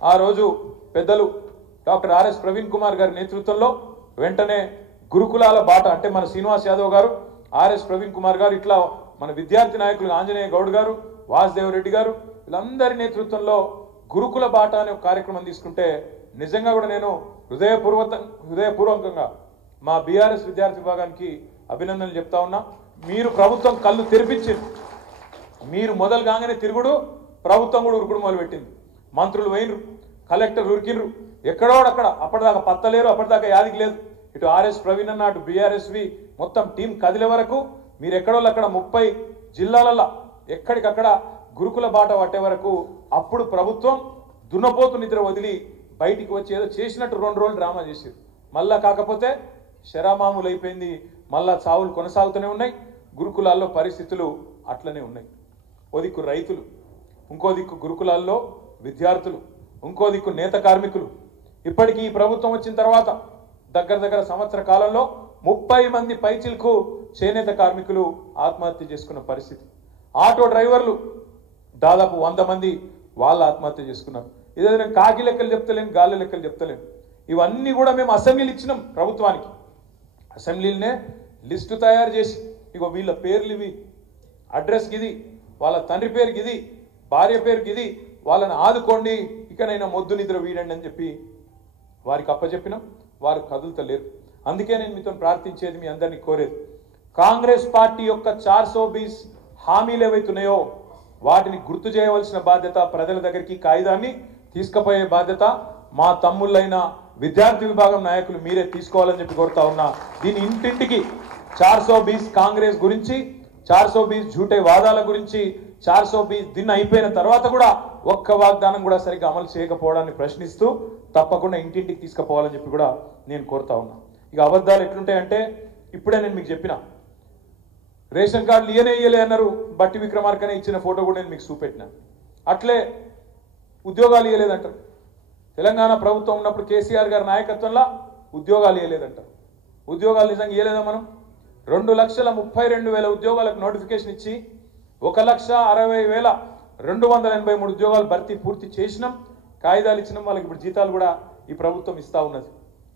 ఆ రోజు పెద్దలు డాక్టర్ ఆర్ఎస్ ప్రవీణ్ కుమార్ గారి నేతృత్వంలో వెంటనే గురుకులాల బాట అంటే మన శ్రీనివాస్ యాదవ్ గారు, ఆర్ఎస్ ప్రవీణ్ కుమార్ గారు, ఇట్లా మన విద్యార్థి నాయకులు ఆంజనేయ గౌడ్ గారు, వాసుదేవ్ రెడ్డి గారు, వీళ్ళందరి నేతృత్వంలో గురుకుల బాట అనే ఒక కార్యక్రమం తీసుకుంటే నిజంగా కూడా నేను హృదయపూర్వకంగా మా బీఆర్ఎస్ విద్యార్థి విభాగానికి అభినందనలు చెప్తా ఉన్నా. మీరు ప్రభుత్వం కళ్ళు తెరిపించింది. మీరు మొదలు కాగానే తిరుగుడు, ప్రభుత్వం కూడా ఉరుకుడు మొదలుపెట్టింది. మంత్రులు పోయినరు, కలెక్టర్లు ఉరికినరు, ఎక్కడోడక్కడ అప్పటిదాకా పత్తలేరు, అప్పటిదాకా యాదికి లేదు. ఇటు ఆర్ఎస్ ప్రవీణ్ అన్న, అటు బీఆర్ఎస్వి మొత్తం టీం కదిలే వరకు మీరు ఎక్కడోళ్ళు అక్కడ 30 జిల్లాలలో ఎక్కడికక్కడ గురుకుల బాట పట్టే వరకు అప్పుడు ప్రభుత్వం దున్నపోతు నిద్ర వదిలి బయటికి వచ్చి ఏదో చేసినట్టు 2 రోజులు డ్రామా చేశారు. మళ్ళా కాకపోతే శరామామూలు అయిపోయింది. మళ్ళా చావులు కొనసాగుతూనే ఉన్నాయి. గురుకులాల్లో పరిస్థితులు అట్లనే ఉన్నాయి. ఓ దిక్కు రైతులు, ఇంకో దిక్కు గురుకులాల్లో విద్యార్థులు, ఇంకో దిక్కు నేత కార్మికులు. ఇప్పటికీ ఈ ప్రభుత్వం వచ్చిన తర్వాత దగ్గర సంవత్సర కాలంలో 30 మంది పైచిలకు చేనేత కార్మికులు ఆత్మహత్య చేసుకున్న పరిస్థితి. ఆటో డ్రైవర్లు దాదాపు 100 మంది వాళ్ళు ఆత్మహత్య చేసుకున్నారు. ఇదే నేను కాకి లెక్కలు చెప్తలేను, గాలి లెక్కలు చెప్తలేను. ఇవన్నీ కూడా మేము అసెంబ్లీలు ఇచ్చినాం ప్రభుత్వానికి. అసెంబ్లీలనే లిస్టు తయారు చేసి ఇగో వీళ్ళ పేర్లు ఇవి, అడ్రస్కి ఇది, వాళ్ళ తండ్రి పేరుకి ఇది, భార్య పేరుకి ఇది, వాళ్ళని ఆదుకోండి, ఇకనైనా మొద్దు నిద్ర వీడండి అని చెప్పి వారికి అప్పచెప్పినాం. వారు కదులుతలేరు. అందుకే నేను మీతో ప్రార్థించేది, మీ అందరినీ కోరేది, కాంగ్రెస్ పార్టీ యొక్క 420 హామీలు ఏవైతున్నాయో వాటిని గుర్తు చేయవలసిన బాధ్యత, ప్రజల దగ్గరికి కాగితాన్ని తీసుకుపోయే బాధ్యత మా తమ్ముళ్ళైన విద్యార్థి విభాగం నాయకులు మీరే తీసుకోవాలని చెప్పి కోరుతా ఉన్నా. దీని ఇంటింటికి 420 కాంగ్రెస్ గురించి, 420 झूठे వాదాల గురించి, 420 దిన్ అయిపోయిన తర్వాత కూడా ఒక్క వాగ్దానం కూడా సరిగ్గా అమలు చేయకపోవడాన్ని ప్రశ్నిస్తూ తప్పకుండా ఇంటింటికి తీసుకుపోవాలని చెప్పి కూడా నేను కోరుతా ఉన్నా. ఇక అబద్ధాలు ఎట్లుంటాయంటే ఇప్పుడే నేను మీకు చెప్పిన, రేషన్ కార్డులు ఇయ్యలే అన్నారు, బట్టి విక్రమార్కనే ఇచ్చిన ఫోటో కూడా నేను మీకు చూపెట్టిన. అట్లే ఉద్యోగాలు ఇవ్వలేదంటారు. తెలంగాణ ప్రభుత్వం ఉన్నప్పుడు కేసీఆర్ గారి నాయకత్వంలో ఉద్యోగాలు ఇవ్వలేదంటారు. ఉద్యోగాలు నిజంగా ఇవ్వలేదా? మనం 2,32,000 ఉద్యోగాలకు నోటిఫికేషన్ ఇచ్చి 1,60,283 ఉద్యోగాలు భర్తీ పూర్తి చేసినాం, కాగితాలు ఇచ్చినాం. వాళ్ళకి ఇప్పుడు జీతాలు కూడా ఈ ప్రభుత్వం ఇస్తా ఉన్నది.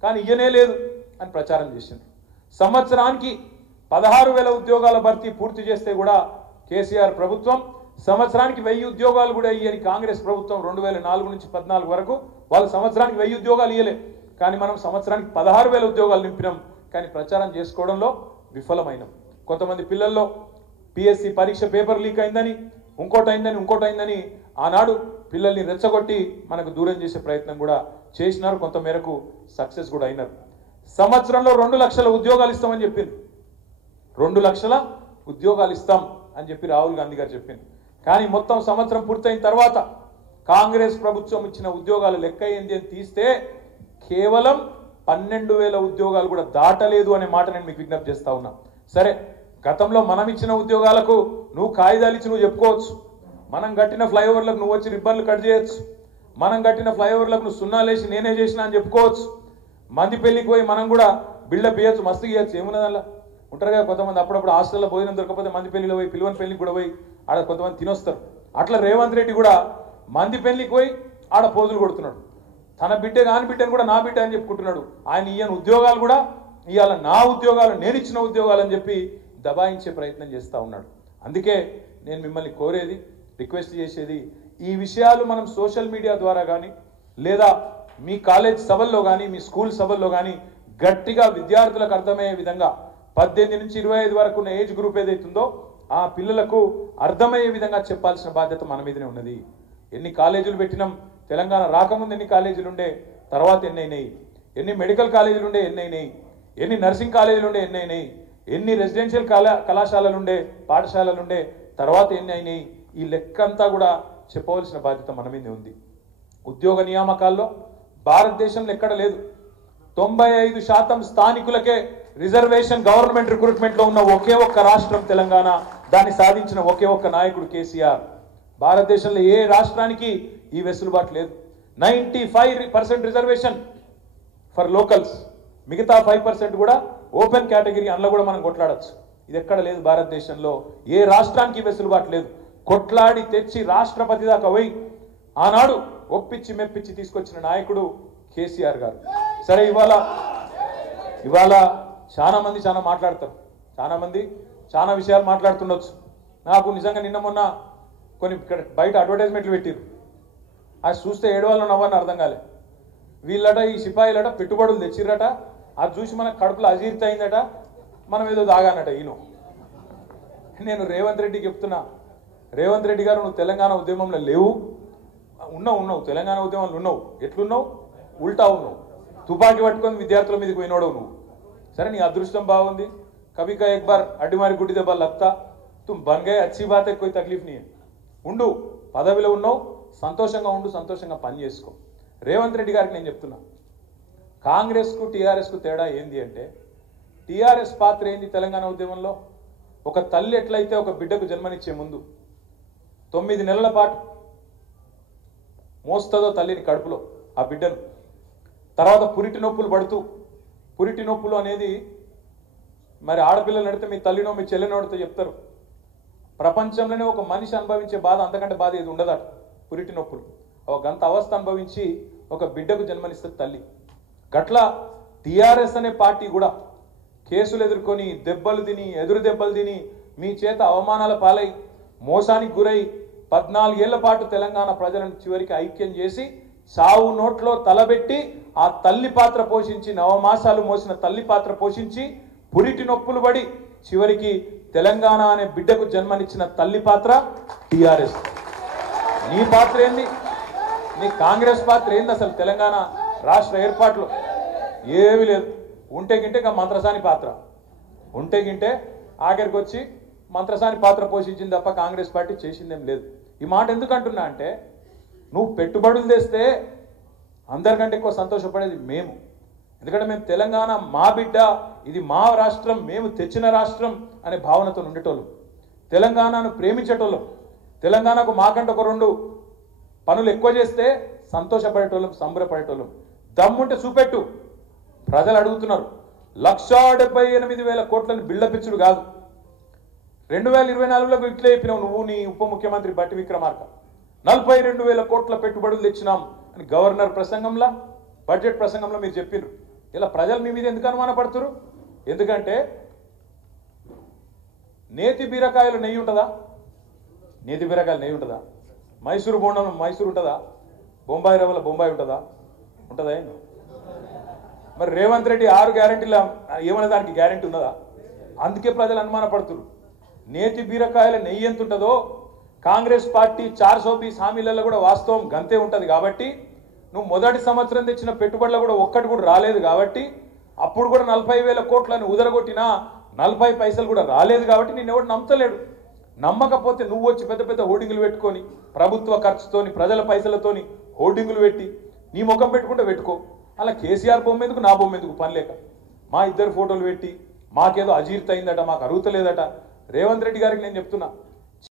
కానీ ఇయ్యనే లేదు అని ప్రచారం చేసింది. సంవత్సరానికి 16,000 ఉద్యోగాల భర్తీ పూర్తి చేస్తే కూడా కేసీఆర్ ప్రభుత్వం సంవత్సరానికి 1000 ఉద్యోగాలు కూడా ఇయ్యని కాంగ్రెస్ ప్రభుత్వం 2004 నుంచి 14 వరకు వాళ్ళు సంవత్సరానికి 1000 ఉద్యోగాలు ఇయ్యలే. కానీ మనం సంవత్సరానికి 16,000 ఉద్యోగాలు నింపినాం. కానీ ప్రచారం చేసుకోవడంలో విఫలమైనాం. కొంతమంది పిల్లల్లో పిఎస్సి పరీక్ష పేపర్ లీక్ అయిందని, ఇంకోటైందని ఆనాడు పిల్లల్ని రెచ్చగొట్టి మనకు దూరం చేసే ప్రయత్నం కూడా చేసినారు. కొంత మేరకు సక్సెస్ కూడా అయినారు. సంవత్సరంలో 2 లక్షల ఉద్యోగాలు ఇస్తామని చెప్పింది. 2 లక్షల ఉద్యోగాలు ఇస్తాం అని చెప్పి రాహుల్ గాంధీ గారు చెప్పింది. కానీ మొత్తం సంవత్సరం పూర్తయిన తర్వాత కాంగ్రెస్ ప్రభుత్వం ఇచ్చిన ఉద్యోగాల లెక్క ఏంది అని తీస్తే కేవలం 12,000 ఉద్యోగాలు కూడా దాటలేదు అనే మాట నేను మీకు విజ్ఞప్తి చేస్తా ఉన్నా. సరే, గతంలో మనం ఇచ్చిన ఉద్యోగాలకు నువ్వు కాగితాలు ఇచ్చి నువ్వు చెప్పుకోవచ్చు. మనం కట్టిన ఫ్లైఓవర్లకు నువ్వు వచ్చి రిబ్బన్లు కట్ చేయొచ్చు. మనం కట్టిన ఫ్లైఓవర్లకు నువ్వు సున్నాలేసి నేనే చేసినా అని చెప్పుకోవచ్చు. మంది పెళ్లికి పోయి మనం కూడా బిల్డప్ ఇవ్వచ్చు, మస్తు ఇవ్వచ్చు. ఏమున్నది అలా ఉంటారు కదా కొంతమంది. అప్పుడప్పుడు హాస్టల్లో భోజనం దొరకకపోతే మంది పెళ్లిలో పోయి, పిలువని పెళ్లికి కూడా పోయి ఆడ కొంతమంది తినొస్తారు. అట్లా రేవంత్ రెడ్డి కూడా మంది పెళ్లికి పోయి ఆడ పోజులు కొడుతున్నాడు. తన బిడ్డ కాని బిడ్డను కూడా నా బిడ్డ అని చెప్పుకుంటున్నాడు. ఆయన ఈయన ఉద్యోగాలు కూడా ఇవాళ నా ఉద్యోగాలు, నేను ఇచ్చిన ఉద్యోగాలు అని చెప్పి దబాయించే ప్రయత్నం చేస్తూ ఉన్నాడు. అందుకే నేను మిమ్మల్ని కోరేది, రిక్వెస్ట్ చేసేది, ఈ విషయాలు మనం సోషల్ మీడియా ద్వారా కానీ లేదా మీ కాలేజ్ సభల్లో కానీ మీ స్కూల్ సభల్లో కానీ గట్టిగా విద్యార్థులకు అర్థమయ్యే విధంగా 18 నుంచి 25 వరకు ఉన్న ఏజ్ గ్రూప్ ఏదైతుందో ఆ పిల్లలకు అర్థమయ్యే విధంగా చెప్పాల్సిన బాధ్యత మన మీదనే ఉన్నది. ఎన్ని కాలేజీలు పెట్టినాం, తెలంగాణ రాకముందు ఎన్ని కాలేజీలు ఉండే, తర్వాత ఎన్ని అయినాయి, ఎన్ని మెడికల్ కాలేజీలు ఉండే ఎన్ని అయినాయి, ఎన్ని నర్సింగ్ కాలేజీలు ఉండే ఎన్ని అయినాయి, ఎన్ని రెసిడెన్షియల్ కళాశాలలు ఉండే, పాఠశాలలు ఉండే, తర్వాత ఎన్ని అయినాయి, ఈ లెక్క అంతా కూడా చెప్పవలసిన బాధ్యత మన మీదే ఉంది. ఉద్యోగ నియామకాల్లో భారతదేశంలో ఎక్కడ లేదు. 95% స్థానికులకే రిజర్వేషన్ గవర్నమెంట్ రిక్రూట్మెంట్ లో ఉన్న ఒకే ఒక్క రాష్ట్రం తెలంగాణ. దాన్ని సాధించిన ఒకే ఒక్క నాయకుడు కేసీఆర్. భారతదేశంలో ఏ రాష్ట్రానికి ఈ వెసులుబాటు లేదు. 95% రిజర్వేషన్ ఫర్ లోకల్స్, మిగతా 5% కూడా ఓపెన్ కేటగిరీ, అందులో కూడా మనం కొట్లాడచ్చు. ఇది ఎక్కడ లేదు భారతదేశంలో. ఏ రాష్ట్రానికి వెసులుబాటు లేదు. కొట్లాడి తెచ్చి రాష్ట్రపతి దాకా పోయి ఆనాడు ఒప్పించి మెప్పించి తీసుకొచ్చిన నాయకుడు కేసీఆర్ గారు. సరే, ఇవాళ చాలా మంది చాలా మాట్లాడతారు, చాలా మంది చాలా విషయాలు మాట్లాడుతుండొచ్చు. నాకు నిజంగా నిన్న మొన్న కొన్ని ఇక్కడ బయట అడ్వర్టైజ్మెంట్లు పెట్టిరు, అది చూస్తే ఏడవాళ్ళని నవ్వని అర్థం కాలే. వీళ్ళట ఈ సిపాయిలట పెట్టుబడులు తెచ్చిర్రట, అది చూసి మనకు కడుపులో అజీర్తి అయిందట, మనం ఏదో దాగానట. నేను రేవంత్ రెడ్డికి చెప్తున్నా, రేవంత్ రెడ్డి గారు నువ్వు తెలంగాణ ఉద్యమంలో లేవు, ఉన్నావు తెలంగాణ ఉద్యమంలో ఉన్నావు, ఎట్లున్నావు? ఉల్టా ఉన్నావు, తుపాకీ పట్టుకొని విద్యార్థుల మీదకి పోయినోడవు నువ్వు. సరే, నీ అదృష్టం బాగుంది, కभी का एक बार అడ్డిమారి గుడ్డి దెబ్బ लगता तुम बन गए, अच्छी बात है, कोई तकलीफ नहीं है. ఉండు, పదవిలో ఉన్నావు, సంతోషంగా ఉండు, సంతోషంగా పని చేసుకో. రేవంత్ రెడ్డి గారికి నేను చెప్తున్నా, కాంగ్రెస్కు టీఆర్ఎస్కు తేడా ఏంది అంటే, టీఆర్ఎస్ పాత్ర ఏంది తెలంగాణ ఉద్యమంలో? ఒక తల్లి ఎట్లయితే ఒక బిడ్డకు జన్మనిచ్చే ముందు 9 నెలల పాటు మోస్తుందో తల్లిని కడుపులో ఆ బిడ్డను, తర్వాత పురిటి నొప్పులు పడుతూ, పురిటి నొప్పులు అనేది మరి ఆడపిల్లలు నడితే మీ తల్లినో మీ చెల్లినోడితో చెప్తారు, ప్రపంచంలోనే ఒక మనిషి అనుభవించే బాధ అంతకంటే బాధ ఏది ఉండదట, పురిటి నొప్పులు. ఒక గంత అవస్థ అనుభవించి ఒక బిడ్డకు జన్మనిస్తుంది తల్లి. గట్ల టీఆర్ఎస్ అనే పార్టీ కూడా కేసులు ఎదుర్కొని దెబ్బలు తిని, ఎదురు దెబ్బలు తిని, మీ చేత అవమానాల పాలై, మోసానికి గురై 14 ఏళ్ల పాటు తెలంగాణ ప్రజలను చివరికి ఐక్యం చేసి సావు నోట్లో తలబెట్టి ఆ తల్లి పాత్ర పోషించి, నవమాసాలు మోసిన తల్లి పాత్ర పోషించి, పురిటి నొప్పులు పడి చివరికి తెలంగాణ అనే బిడ్డకు జన్మనిచ్చిన తల్లి పాత్ర టీఆర్ఎస్. నీ పాత్ర ఏంది? నీ కాంగ్రెస్ పాత్ర ఏంది? అసలు తెలంగాణ రాష్ట్ర ఏర్పాటులో ఏమీ లేదు. ఉంటే గింటే మంత్రసాని పాత్ర, ఉంటే గింటే ఆఖరికి వచ్చి మంత్రసాని పాత్ర పోషించింది తప్ప కాంగ్రెస్ పార్టీ చేసిందేం లేదు. ఈ మాట ఎందుకు అంటున్నా అంటే, నువ్వు పెట్టుబడులు తెస్తే అందరికంటే ఎక్కువ సంతోషపడేది మేము. ఎందుకంటే మేము తెలంగాణ మా బిడ్డ, ఇది మా రాష్ట్రం, మేము తెచ్చిన రాష్ట్రం అనే భావనతో ఉండేటోళ్ళం, తెలంగాణను ప్రేమించేటోళ్ళం, తెలంగాణకు మాకంటే ఒక 2 పనులు ఎక్కువ చేస్తే సంతోషపడేటోళ్ళం, సంబరపడేటోళ్ళం. దమ్ముంటే చూపెట్టు. ప్రజలు అడుగుతున్నారు. 1,78,000 కోట్లని బిల్డపిచ్చుడు కాదు. 2024లో ఇట్లే చెప్పినావు నువ్వు, నీ ఉప ముఖ్యమంత్రి బట్టి విక్రమార్క. 42,000 కోట్ల పెట్టుబడులు తెచ్చినాం అని గవర్నర్ ప్రసంగంలో, బడ్జెట్ ప్రసంగంలో మీరు చెప్పినారు. ఇలా ప్రజలు మీ మీద ఎందుకు అనుమానపడుతున్నారు? ఎందుకంటే నేతి బీరకాయలు నెయ్యి ఉంటుందా? నేతి బీరకాయలు నెయ్యి ఉంటుందా? మైసూరు బోండం మైసూరు ఉంటుందా? బొంబాయి రవ్వల బొంబాయి ఉంటుందా? ఉంటుందా? మరి రేవంత్ రెడ్డి 6 గ్యారెంటీల ఏమైనా దానికి గ్యారెంటీ ఉన్నదా? అందుకే ప్రజలు అనుమానపడుతున్నారు. నేతి బీరకాయల నెయ్యి ఎంత ఉంటుందో కాంగ్రెస్ పార్టీ 420 హామీలలో కూడా వాస్తవం గంతే ఉంటుంది. కాబట్టి నువ్వు మొదటి సంవత్సరం తెచ్చిన పెట్టుబడులు కూడా ఒక్కటి కూడా రాలేదు. కాబట్టి అప్పుడు కూడా 40,000 కోట్లను ఉదరగొట్టినా 40 పైసలు కూడా రాలేదు. కాబట్టి నేను ఎవడు నమ్మతలేడు. నమ్మకపోతే నువ్వు వచ్చి పెద్ద పెద్ద హోర్డింగులు పెట్టుకొని, ప్రభుత్వ ఖర్చుతోని, ప్రజల పైసలతోని హోర్డింగులు పెట్టి నీ ముఖం పెట్టుకుంటే పెట్టుకో. అలా కేసీఆర్ బొమ్మ ఎందుకు, నా బొమ్మ ఎందుకు? పని లేక మా ఇద్దరు ఫోటోలు పెట్టి మాకేదో అజీర్తి అయిందట, మాకు అరుగుతలేదట. రేవంత్ రెడ్డి గారికి నేను చెప్తున్నా,